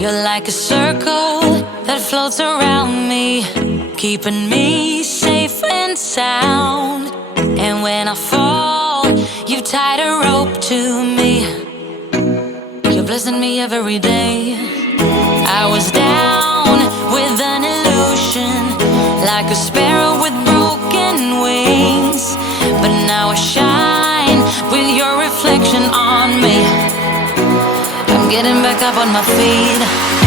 You're like a circle that floats around me, keeping me safe and sound. And when I fall, you tied a rope to me. You're blessing me every day. I was down with an illusion, like a sparrow with broken wings. But now I shine with your reflection on me. I'm getting back up on my feet.